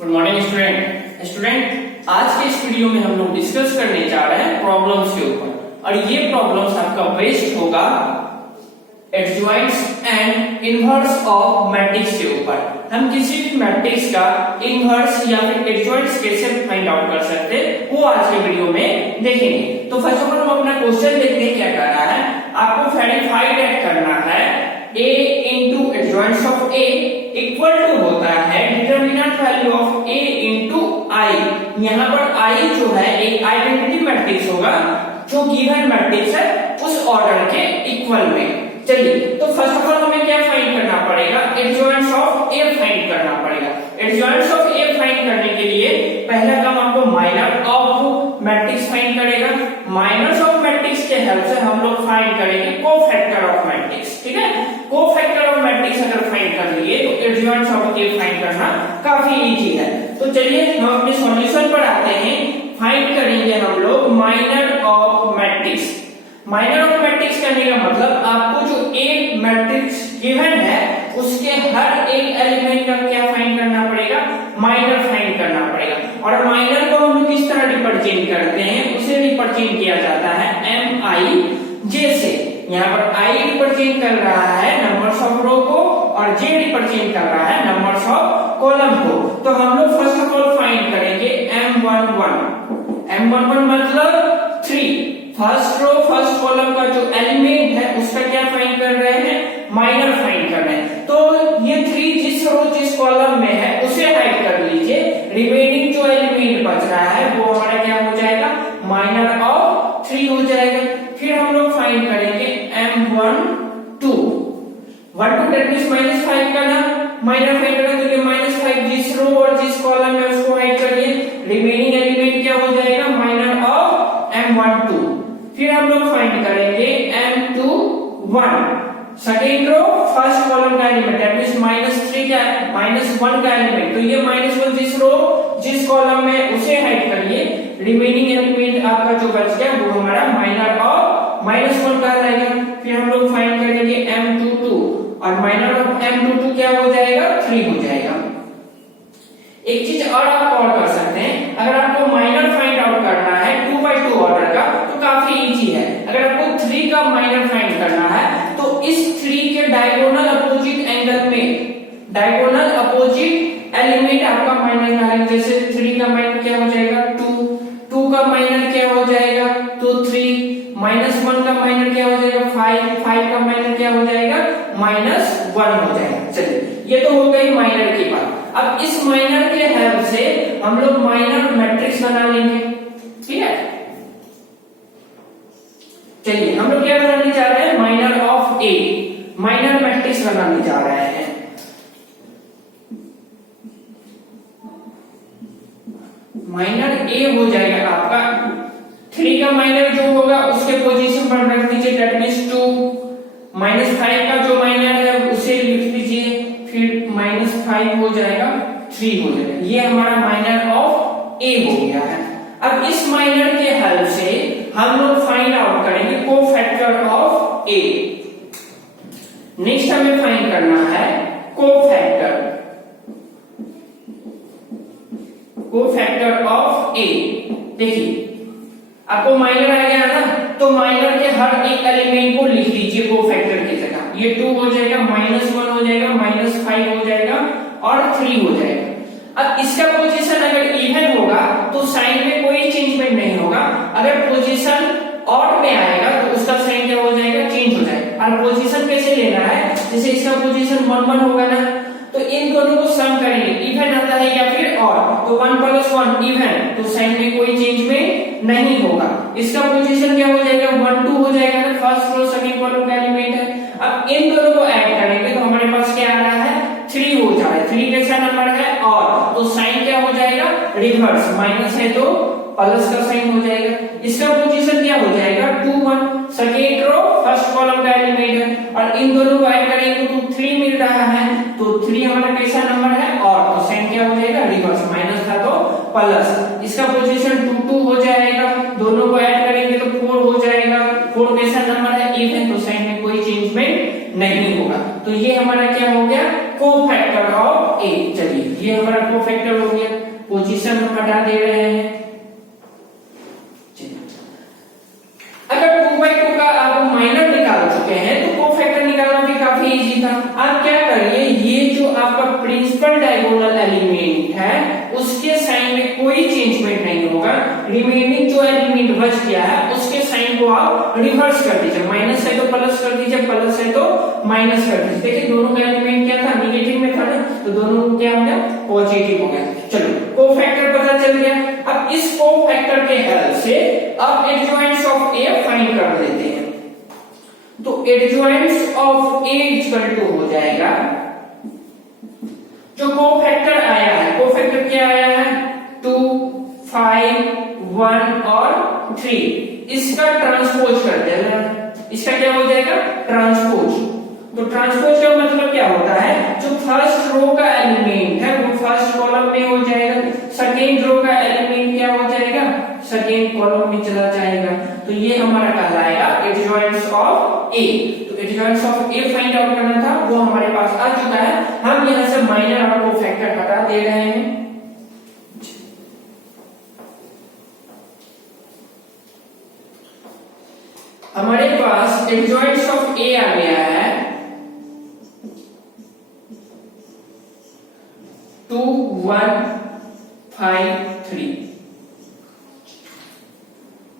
Good morning student आज के इस वीडियो में हम लोग डिस्कस करने जा रहे हैं प्रॉब्लम्स के ऊपर और ये प्रॉब्लम्स आपका बेस्ड होगा एडजॉइंट्स एंड इनवर्स ऑफ मैट्रिक्स के ऊपर। हम किसी भी मैट्रिक्स का इनवर्स या फिर एडजॉइंट्स कैसे फाइंड आउट कर सकते हैं वो आज के वीडियो में देखेंगे। तो फर्स्ट ऑफ ऑल हम अपना क्वेश्चन देखते हैं क्या कर रहा है। आपको वेरीफाई दैट करना है a into adjoints of a equal to होता है determinant value of a into i। यहाँ पर i जो है एक आइडेंटिटी मैट्रिक्स होगा जो गिवन मैट्रिक्स है उस ऑर्डर के इक्वल में। चलिए तो फर्स्ट ऑफ ऑल हमें क्या फाइंड करना पड़ेगा, एडजॉइंट्स ऑफ a फाइंड करना पड़ेगा। एडजॉइंट्स ऑफ a फाइंड करने के लिए पहला काम आपको माइनर ऑफ मैट्रिक्स फाइंड करेगा। माइनर्स ऑफ मैट्रिक्स के हेल्प से हम लोग फाइंड करेंगे कोफैक्टर ऑफ मैट्रिक्स। ठीक है, कोफैक्टर ऑफ मैट्रिक्स अगर फाइंड कर लिए तो एडजॉइंट्स ऑफ a फाइंड करना काफी इजी है। तो चलिए हम अपने सॉल्यूशन पर आते हैं। फाइंड करेंगे हम लोग minor of matrix. Minor of matrix करने का मतलब आपको जो एक मैट्रिक्स गिवन है उसके हर एक एलिमेंट का क्या फाइंड करना पड़ेगा, माइनर फाइंड करना पड़ेगा। और माइनर को हम लोग किस तरह रिप्रेजेंट करते हैं, उसे रिप्रेजेंट किया जाता है MIJ से। यहाँ पर I रिप्रेजेंट कर रहा है नंबर्स ऑफ रो को और J रिप्रेजेंट कर रहा है नंबर्स ऑफ कॉलम को। तो हम लोग फर्स्ट ऑफ ऑल फाइंड करेंगे M11 मतलब 3। फर्स्ट रो फर्स्ट कॉलम का जो एलिमेंट है उसका क्या फाइंड कर रहे हैं, माइनर फाइंड कर रहे हैं। तो ये 3 जिस रो जिस कॉलम में है उसे हाइड कर लीजिए, रिमेनिंग जो एलिमेंट बच रहा है वो हमारा क्या हो जाएगा, माइनर ऑफ 3 हो जाएगा। फिर हम लोग फाइंड करेंगे M12 दैट मींस -5 का ना माइनर फाइंड करेंगे तो ये -5 जिस रो और जिस कॉलम में उसको हाइड करिए, रिमेनिंग एलिमेंट क्या हो जाएगा, माइनर ऑफ M12। फिर हम लोग फाइंड करेंगे M21 second row first column का एलिमेंट दैट मींस -3 का -1 का एलिमेंट। तो ये -1 जिस रो जिस कॉलम में उसे हाइड करिए, रिमेनिंग एलिमेंट आपका जो बच गया वो हमारा माइनर ऑफ -1 का रहेगा। फिर हम लोग फाइंड करेंगे M22 और माइनर ऑफ M22 क्या हो जाएगा, 3 हो जाएगा। एक चीज और आप और कर सकते हैं, अगर आपको माइनर फाइंड आउट करना है 2x2 ऑर्डर का तो काफी इजी है। अगर आपको 3 का माइनर फाइंड करना है तो इस 3 के डायगोनल अपोजिट एंगल में डायगोनल अपोजिट एलिमेंट आपका माइनर का है। जैसे 3 का माइनर क्या हो जाएगा 2 का माइनर क्या हो जाएगा तो 3, -1 का माइनर क्या हो जाएगा 5 का माइनर क्या हो जाएगा -1 हो जाएगा। चलिए ये तो हो गई माइनर की बात। अब इस माइनर के हेल्प से हम लोग माइनर मैट्रिक्स बना लेंगे। ठीक है, चलिए हम लोग क्या बनाने जा रहे हैं, minor of A minor matrix बनाने जा रहे हैं। माइनर A हो जाएगा आपका 3 का माइनर जो होगा उसके पोजीशन पर रख दीजिए दैट मींस 2, -5 का जो माइनर है उसे लिख दीजिए, फिर -5 हो जाएगा 3 हो जाएगा। ये हमारा माइनर ऑफ A हो गया है। अब इस माइनर के हेल्प से हम लोग फाइंड आउट करेंगे कोफैक्टर ऑफ A। नेक्स्ट हमें फाइंड करना है कोफैक्टर ऑफ A। देखिए आपको माइनर आ गया ना, तो माइनर के हर एक एलिमेंट को लिख दीजिए कोफैक्टर की जगह। ये 2 हो जाएगा, -1 हो जाएगा, -5 हो जाएगा और 3 हो जाएगा। अब इसका पोजीशन अगर इवन होगा तो साइन में कोई चेंजमेंट नहीं होगा। अगर पोजीशन ऑड में आएगा तो उसका साइन क्या हो जाएगा, चेंज हो जाएगा। और पोजीशन कैसे लेना है, जैसे इसका पोजीशन 1 होगा ना तो इन दोनों को सम करेंगे, इवन आता है या फिर ऑड, तो 1 + 1 इवन, तो साइन में कोई चेंजमेंट नहीं होगा। इसका पोजीशन क्या हो जाएगा 1 2 हो जाएगा ना, फर्स्ट रो सेकंड कॉलम का एलिमेंट है। अब इन दोनों को ऐड करेंगे तो हमारे पास क्या आ रहा है 3 हो जाएगा। 3 कैसा नंबर है ऑड, तो साइन क्या हो जाएगा रिवर्स, माइनस है तो प्लस का साइन हो जाएगा। इसका पोजीशन क्या हो जाएगा 2 1 सेकेंड रो फर्स्ट कॉलम का एलिमेंट है और इन दोनों को ऐड करेंगे तो 3 मिल रहा है, तो 3 हमारा कैसा नंबर है ऑड, तो साइन क्या हो जाएगा रिवर्स, माइनस था तो प्लस। इसका पोजीशन 2 2 हो जाएगा, दोनों को ऐड करेंगे तो 4 हो जाएगा। 4 कैसा नंबर है इवन, तो साइन में कोई चेंजमेंट नहीं होगा। तो ये हमारा क्या हो गया कोफैक्टर ऑफ ए। चलिए ये हमारा कोफैक्टर हो गया, पोजीशन हम हटा दे रहे हैं। अगर 2/2 का आप माइनर निकाल चुके हैं तो कोफैक्टर निकालना भी काफी इजी था। आप क्या करिए, ये जो आपका प्रिंसिपल डायगोनल एलिमेंट है उसके साइन में कोई चेंजमेंट नहीं होगा, रिमेनिंग जो एलिमेंट बच गया है उसके साइन को आप रिवर्स कर दीजिए, माइनस है तो प्लस कर दीजिए, प्लस है तो माइनस कर दीजिए। देखिए दोनों का एलिमेंट क्या था, नेगेटिव में था ना, तो दोनों क्या हो गया, पॉजिटिव हो गया। चलो कोफैक्टर पता चल गया। अब इस कोफैक्टर के हेल्प से आप एडजॉइंट्स ऑफ ए फाइंड कर लेते हैं। तो एडजॉइंट्स ऑफ ए इक्वल टू हो जाएगा, जो कोफैक्टर आया है, कोफैक्टर क्या आया है, 2, 5, 1 और 3, इसका ट्रांसपोज कर देना। इसका क्या हो जाएगा, ट्रांसपोज। तो ट्रांसपोज का मतलब क्या होता है, जो फर्स्ट रो का एलिमेंट है वो फर्स्ट कॉलम में हो जाएगा, सेकेंड रो का एलिमेंट क्या हो जाएगा, सेकेंड कॉलम में चला जाएगा। तो ये हमारा कहलाएगा एडजॉइंट्स ऑफ ए। तो एडजॉइंट्स ऑफ ए फाइंड आउट करना था, वो हमारे पास आ चुका है। हम यहां से माइनर और कोफैक्टर हटा दे रहे हैं। हमारे पास एडजॉइंट्स ऑफ ए आ गया है 2, 1, 5, 3।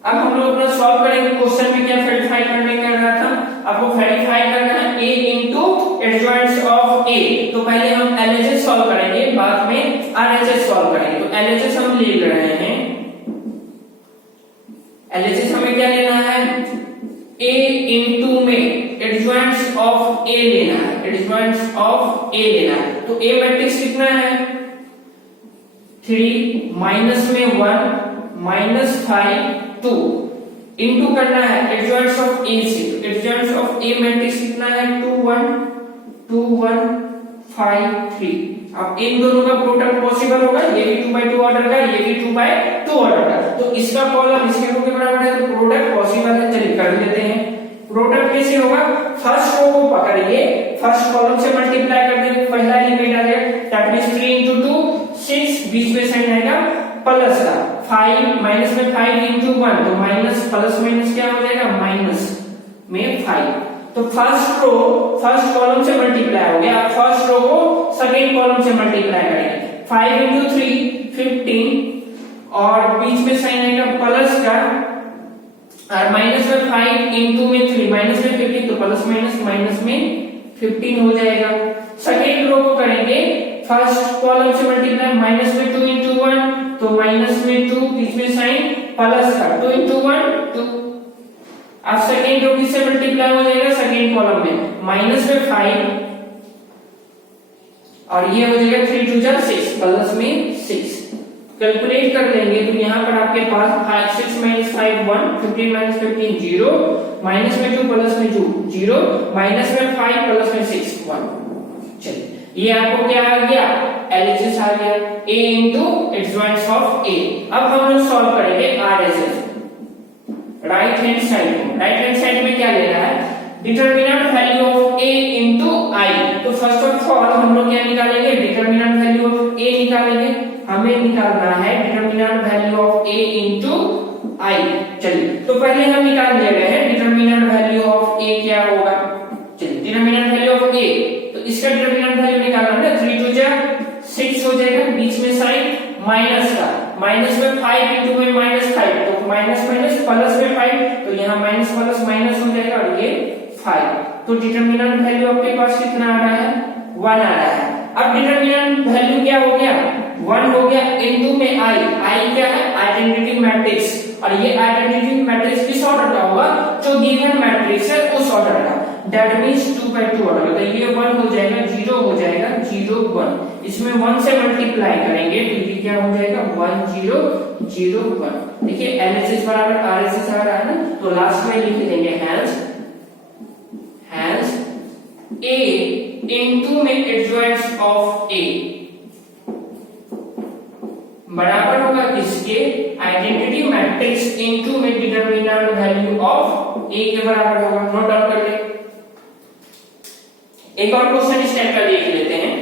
अब हम लोग अपना सॉल्व करेंगे। क्वेश्चन में क्या वेरीफाई करने का रहा था, आपको वेरीफाई करना है ए इंटू एडजॉइंट्स ऑफ ए। तो पहले हम एलएचएस सॉल्व करेंगे, बाद में आरएचएस सॉल्व करेंगे। तो एलएचएस हम ले रहे हैं, एलएचएस हमें क्या लेना है, ए इंटू में एडजॉइंट्स ऑफ ए लेना है, एडजॉइंट्स ऑफ ए लेना है। तो ए मैट्रिक्स कितना है, 3 माइनस में 1 माइनस 5 2 इंटू करना है एडजॉइंट्स ऑफ ए से। एडजॉइंट्स ऑफ ए मैट्रिक्स कितना है, 2 1 2 1 5 3। अब इन दोनों का प्रोडक्ट पॉसिबल होगा, ये भी 2/2 ऑर्डर का, ये भी 2/2 ऑर्डर का। तो इसका कॉलम इसके रो के बराबर है, तो प्रोडक्ट पॉसिबल है। चलिए कर लेते हैं। प्रोडक्ट कैसे होगा, फर्स्ट रो को पकड़िए, फर्स्ट कॉलम से मल्टीप्लाई कर देंगे, पहला एलिमेंट आ जाएगा, दैट मींस 3 into 2 6, बीच में साइन आएगा प्लस का, 5 माइनस में 5 into 1, तो माइनस प्लस माइनस क्या हो जाएगा, माइनस में 5। तो फर्स्ट रो फर्स्ट कॉलम से मल्टीप्लाई हो गया, फर्स्ट रो को सेकेंड कॉलम से मल्टीप्लाई करेंगे, 5 into 3 15 और बीच में साइन आएगा प्लस का, और माइनस में 5 इंटू में 3 माइनस में 15, तो प्लस माइनस माइनस में 15 हो जाएगा। सेकेंड रो को करेंगे, फर्स्ट कॉलम से मल्टीप्लाई, माइनस में 2 into 1, तो माइनस में 2, बीच में साइन प्लस का, 2 into 1 2। अब सेकेंड रो किससे मल्टीप्लाई हो जाएगा, सेकेंड कॉलम में, माइनस में 5 और ये हो जाएगा 3 2 जा 6, प्लस में 6। कैलकुलेट कर लेंगे तो यहाँ पर आपके पास 6 माइनस 5 1, 15 माइनस 15 0, माइनस में 2 प्लस में 2 0, माइनस में 5 प्लस में 6 1। चलिए ये आपको क्या आ गया, एलएचएस आ गया, ए इंटू एडजॉइंट्स ऑफ ए। अब हम लोग सॉल्व करेंगे आरएचएस। राइट हैंड साइड में, राइट हैंड साइड में क्या लेना है, determinant value of A into I. तो फर्स्ट ऑफ ऑल हम लोग क्या निकालेंगे, डिटरमिनेंट वैल्यू ऑफ ए निकालेंगे। हमें निकालना है determinant value of A into I. चलिए तो पहले हम निकाल ले रहे हैं डिटरमिनेंट वैल्यू ऑफ ए क्या होगा। चलिए डिटरमिनेंट वैल्यू ऑफ ए, तो इसका डिटरमिनेंट वैल्यू निकालना है, 3 2 जा 6 हो जाएगा, बीच में साइन माइनस का, माइनस में 5 इंटू में माइनस 5, तो माइनस माइनस प्लस में 5, तो यहाँ माइनस प्लस माइनस हो जाएगा और ये 5। तो डिटरमिनेंट वैल्यू आपके पास कितना आ रहा है, 1 आ रहा है। अब डिटरमिनेंट वैल्यू क्या हो गया, 1 हो गया, इनटू में आई। आई क्या है, आइडेंटिटी मैट्रिक्स, और ये आइडेंटिटी मैट्रिक्स किस ऑर्डर का होगा, जो गिवन मैट्रिक्स है उस ऑर्डर का, दैट मींस 2/2 ऑर्डर का। ये 1 हो जाएगा, 0 हो जाएगा, 0 1, इसमें 1 से मल्टीप्लाई करेंगे तो ये क्या हो जाएगा, 1 0 0 1। देखिए एलएचएस बराबर आरएचएस आ रहा है ना, तो लास्ट में लिख देंगे हैंस ए इनटू में एडजॉइंट्स ऑफ ए बराबर होगा किसके, आइडेंटिटी मैट्रिक्स इनटू में डिटरमिनेंट वैल्यू ऑफ ए के बराबर होगा। नोट डाउन कर ले। एक और क्वेश्चन इस टाइप का देख लेते हैं।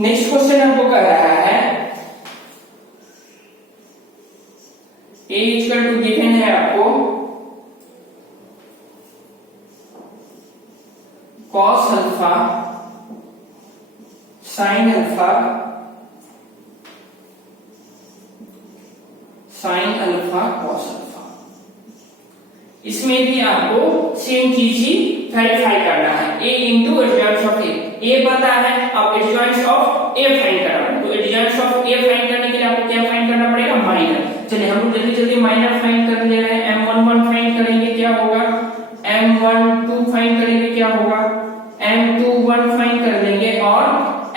नेक्स्ट क्वेश्चन हमको कर रहा है a इक्वल टू गिवन है आपको cos alpha sin alpha cos alpha. इसमें भी आपको सेम चीज ही वेरीफाई करना है a इंटू एडजॉइंट्स ऑफ a पता है, अब एडजॉइंट्स ऑफ a फाइंड करना है। तो एडजॉइंट्स ऑफ a फाइंड करने के लिए आपको क्या फाइंड करना पड़ेगा, माइनर। चलिए हम लोग जल्दी जल्दी माइनर फाइंड कर ले रहे हैं। m11 फाइंड करेंगे क्या होगा, m12 फाइंड करेंगे क्या होगा, m21 फाइंड कर लेंगे और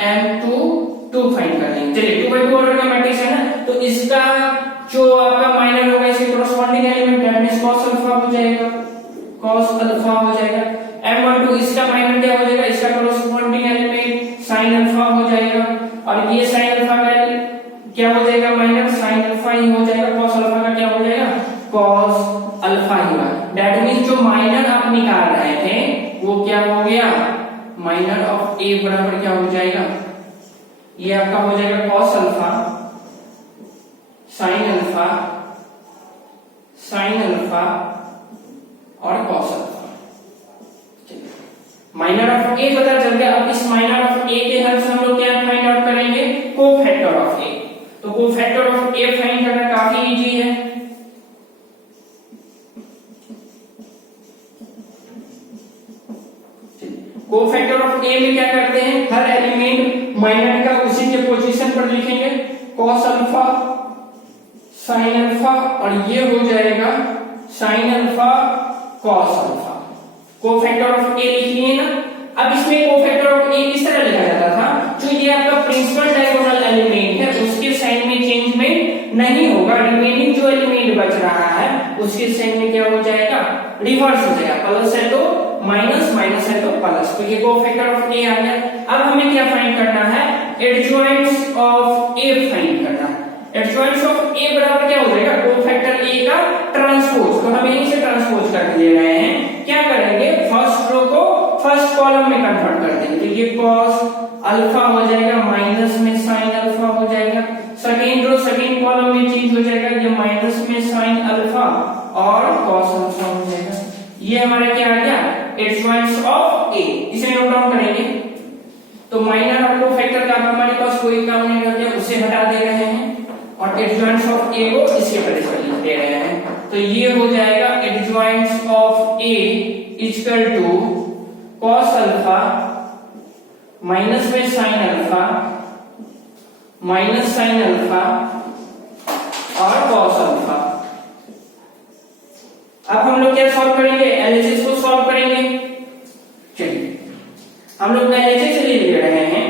m22 फाइंड कर लेंगे। चलिए 2 ऑर्डर का मैट्रिक्स है ना, तो इसका जो आपका माइनर होगा इसके corresponding element that means cos alpha हो जाएगा, cos अल्फा हो जाएगा। m12 इसका माइनर क्या हो जाएगा, इसका कोरस्पॉन्डिंग एलिमेंट sin अल्फा हो जाएगा और ये sin अल्फा का क्या हो जाएगा, माइनर sin अल्फा ही हो जाएगा। cos अल्फा का क्या हो जाएगा, cos अल्फा ही होगा। दैट मींस जो माइनर आप निकाल रहे थे वो क्या हो गया, माइनर ऑफ a बराबर क्या हो जाएगा, ये आपका हो जाएगा cos अल्फा sin अल्फा और cos alpha. Minor of a पता चल गया। अब इस माइनर ऑफ a के हेल्प से हम लोग क्या फाइंड आउट करेंगे, कोफैक्टर ऑफ a। तो कोफैक्टर ऑफ a फाइंड करना काफी इजी है। कोफैक्टर ऑफ a में क्या करते हैं, हर एलिमेंट माइनर का उसी के पोजीशन पर लिखेंगे, cos अल्फा sin अल्फा और ये हो जाएगा sin alpha cos alpha. Cofactor of a लिख लिए ना। अब इसमें कोफैक्टर ऑफ a किस तरह लिखा जाता था, जो ये आपका प्रिंसिपल डायगोनल एलिमेंट है उसके साइन में चेंजमेंट नहीं होगा, रिमेनिंग जो एलिमेंट बच रहा है उसके साइन में क्या हो जाएगा, रिवर्स हो जाएगा। प्लस है तो माइनस, माइनस है तो प्लस। तो ये कोफैक्टर ऑफ a आ गया। अब हमें क्या फाइंड करना है, एडजॉइंट्स ऑफ a फाइंड करना है। एडजॉइंट्स ऑफ a बराबर क्या हो जाएगा, कोफैक्टर a का ट्रांसपोज। तो हम यहीं से ट्रांसपोज करके ले रहे हैं। क्या करेंगे, फर्स्ट रो को फर्स्ट कॉलम में कन्वर्ट कर देंगे। तो ये cos अल्फा हो जाएगा, माइनस में sin अल्फा हो जाएगा। सेकेंड रो सेकेंड कॉलम में चेंज हो जाएगा, ये माइनस में sin अल्फा और cos अल्फा हो जाएगा। ये हमारा क्या आ गया, एडजॉइंट्स ऑफ a। इसे नोट डाउन करेंगे। तो माइनर और कोफैक्टर का हमारे पास कोई काम नहीं रह गया, उसे हटा दे रहे हैं और एडजॉइंट्स ऑफ a को इसके प्लेस पर लिख दे रहे हैं। तो ये हो जाएगा adjoints of a equal to cos alpha minus में sin alpha minus sin alpha और cos अल्फा। अब हम लोग क्या सॉल्व करेंगे, एलएचएस को सॉल्व करेंगे। चलिए हम लोग एलएचएस ले रहे हैं।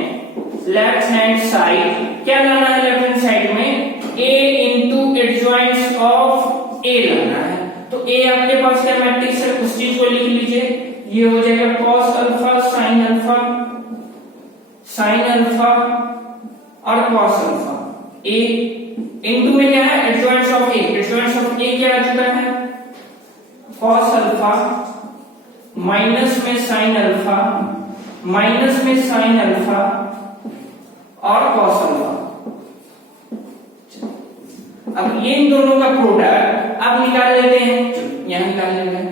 लेफ्ट हैंड साइड क्या लाना है, लेफ्ट हैंड साइड में a इंटू एडजॉइंट्स ऑफ a लाना है। तो a आपके पास क्या मैट्रिक्स है, उस चीज को लिख लीजिए। ये हो जाएगा cos अल्फा sin अल्फा और cos अल्फा। a इंटू में क्या है, एडजॉइंट्स ऑफ a। एडजॉइंट्स ऑफ a क्या आ चुका है, cos अल्फा माइनस में sin अल्फा माइनस में sin अल्फा और cos अल्फा। अब इन दोनों का प्रोडक्ट आप निकाल लेते हैं, यहां निकाल लेते हैं।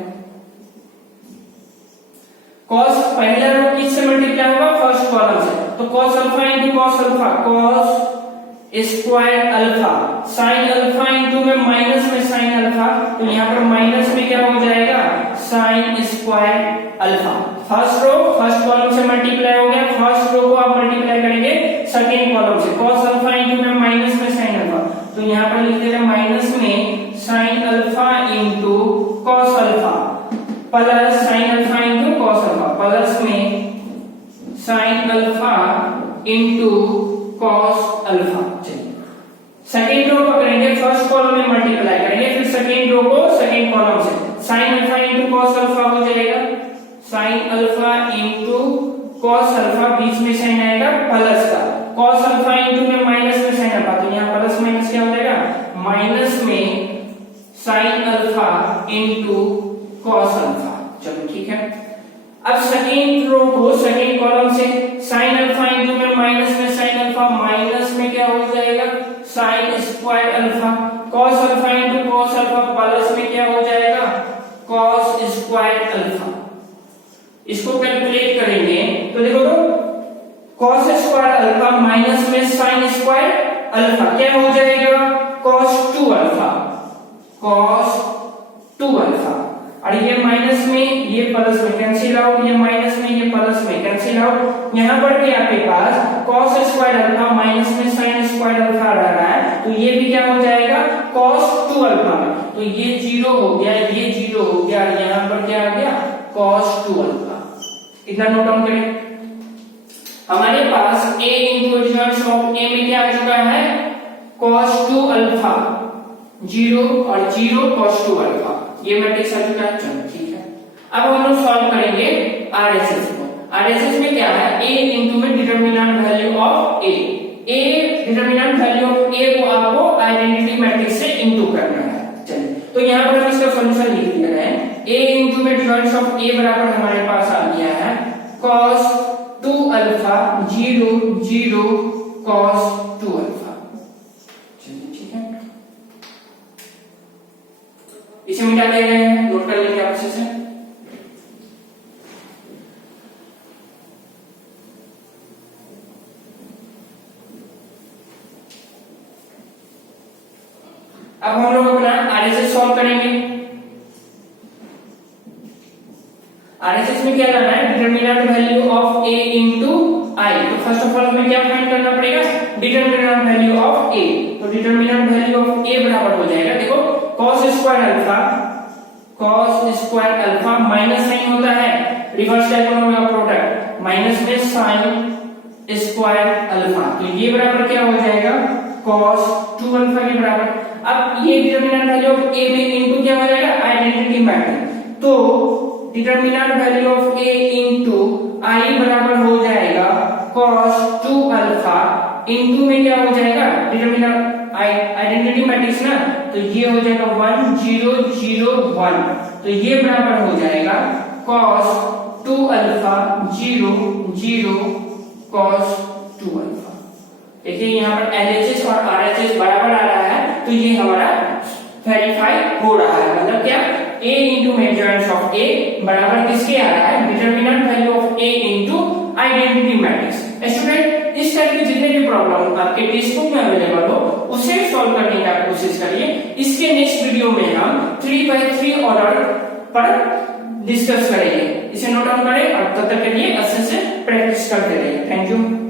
cos पहला रो किससे मल्टीप्लाई होगा, फर्स्ट कॉलम से। तो cos alpha into cos alpha, cos square alpha, sin alpha into में माइनस में sin अल्फा। तो यहाँ पर माइनस में क्या हो जाएगा, sin square alpha. First row first column से मल्टीप्लाई हो गया, फर्स्ट रो को आप मल्टीप्लाई करेंगे सेकेंड कॉलम से। cos अल्फा इंटू में माइनस में sin अल्फा, तो यहाँ पर लिख देगा माइनस में sin alpha into cos alpha plus sin alpha into cos alpha plus में sin alpha into cos alpha. चलिए सेकेंड रो पकड़ेंगे, फर्स्ट कॉलम में मल्टीप्लाई करेंगे, फिर सेकेंड रो को सेकेंड कॉलम से। sin alpha into cos alpha हो जाएगा, sin alpha into cos alpha, बीच में sin आएगा प्लस का, cos अल्फा इंटू में माइनस में sin अल्फा। तो यहाँ प्लस माइनस क्या हो जाएगा, माइनस में sin alpha into cos alpha. चलो ठीक है। अब सेकेंड रो को सेकेंड कॉलम से sin अल्फा इंटू में माइनस में sin माइनस में साइन स्क्वायर अल्फा क्या हो जाएगा cos 2 अल्फा, cos 2 अल्फा। और ये माइनस में ये प्लस में कैंसिल आउट, ये माइनस में ये प्लस में कैंसिल आउट। यहाँ पर भी आपके पास cos स्क्वायर अल्फा माइनस में साइन स्क्वायर अल्फा रह रहा है, तो ये भी क्या हो जाएगा cos 2 अल्फा में। तो ये जीरो हो गया, ये जीरो हो गया, यहाँ पर क्या आ गया cos 2 अल्फा। इतना नोट डाउन करें। हमारे पास a इंटू एडजॉइंट्स ऑफ a में क्या आ चुका है cos 2 अल्फा, जीरो और जीरो cos 2 अल्फा, ये मैट्रिक्स आ चुका है। चलो ठीक है, अब हम लोग सॉल्व करेंगे आरएचएस को। आरएचएस में क्या है a इंटू में determinant value of a, determinant value of a को आपको आइडेंटिटी मैट्रिक्स से इंटू करना है। चलिए, तो यहाँ पर हम इसका सॉल्यूशन लिख दिया है। a इंटू में डिटरमिनेंट ऑफ a बराबर हमारे पास आ गया है cos 2 alpha, zero zero cos 2 alpha. चलिए ठीक है, इसे मिटा दे रहे हैं, नोट कर लेंगे आप इसे। अब हम लोग अपना आरएचएस सॉल्व करेंगे। आरएचएस में क्या करना है determinant value of a into I. तो फर्स्ट ऑफ ऑल हमें क्या फाइंड करना पड़ेगा डिटरमिनेंट वैल्यू ऑफ a। तो डिटरमिनेंट वैल्यू ऑफ a बराबर हो जाएगा, देखो cos square alpha, cos square alpha minus sine होता है, रिवर्स टाइप होगा प्रोडक्ट, माइनस में साइन स्क्वायर अल्फा, तो ये बराबर क्या हो जाएगा cos 2 अल्फा के बराबर। अब ये डिटरमिनेंट वैल्यू ऑफ a में इनटू क्या हो जाएगा आइडेंटिटी मैट्रिक्स, तो determinant value of a into i बराबर हो जाएगा cos 2 अल्फा, इनटू में क्या हो जाएगा डिटरमिनेंट आइडेंटिटी मैट्रिक्स ना, तो ये हो जाएगा 1 0 0 1, तो ये बराबर हो जाएगा cos 2 अल्फा 0 0 cos 2 अल्फा। देखिए यहाँ पर LHS और RHS बराबर आ रहा है, तो ये हमारा वेरीफाई हो रहा है। मतलब क्या a into measures of a बराबर किसके आ रहा है determinant value of a into identity matrix. Student इस टाइप के जितने भी प्रॉब्लम आपके टेक्स्ट बुक में अवेलेबल हो उसे सॉल्व करने की आप कोशिश करिए। इसके नेक्स्ट वीडियो में हम 3x3 ऑर्डर पर डिस्कस करेंगे। इसे नोट डाउन करें और तब तक के लिए अच्छे से प्रैक्टिस करते रहिए। Thank you.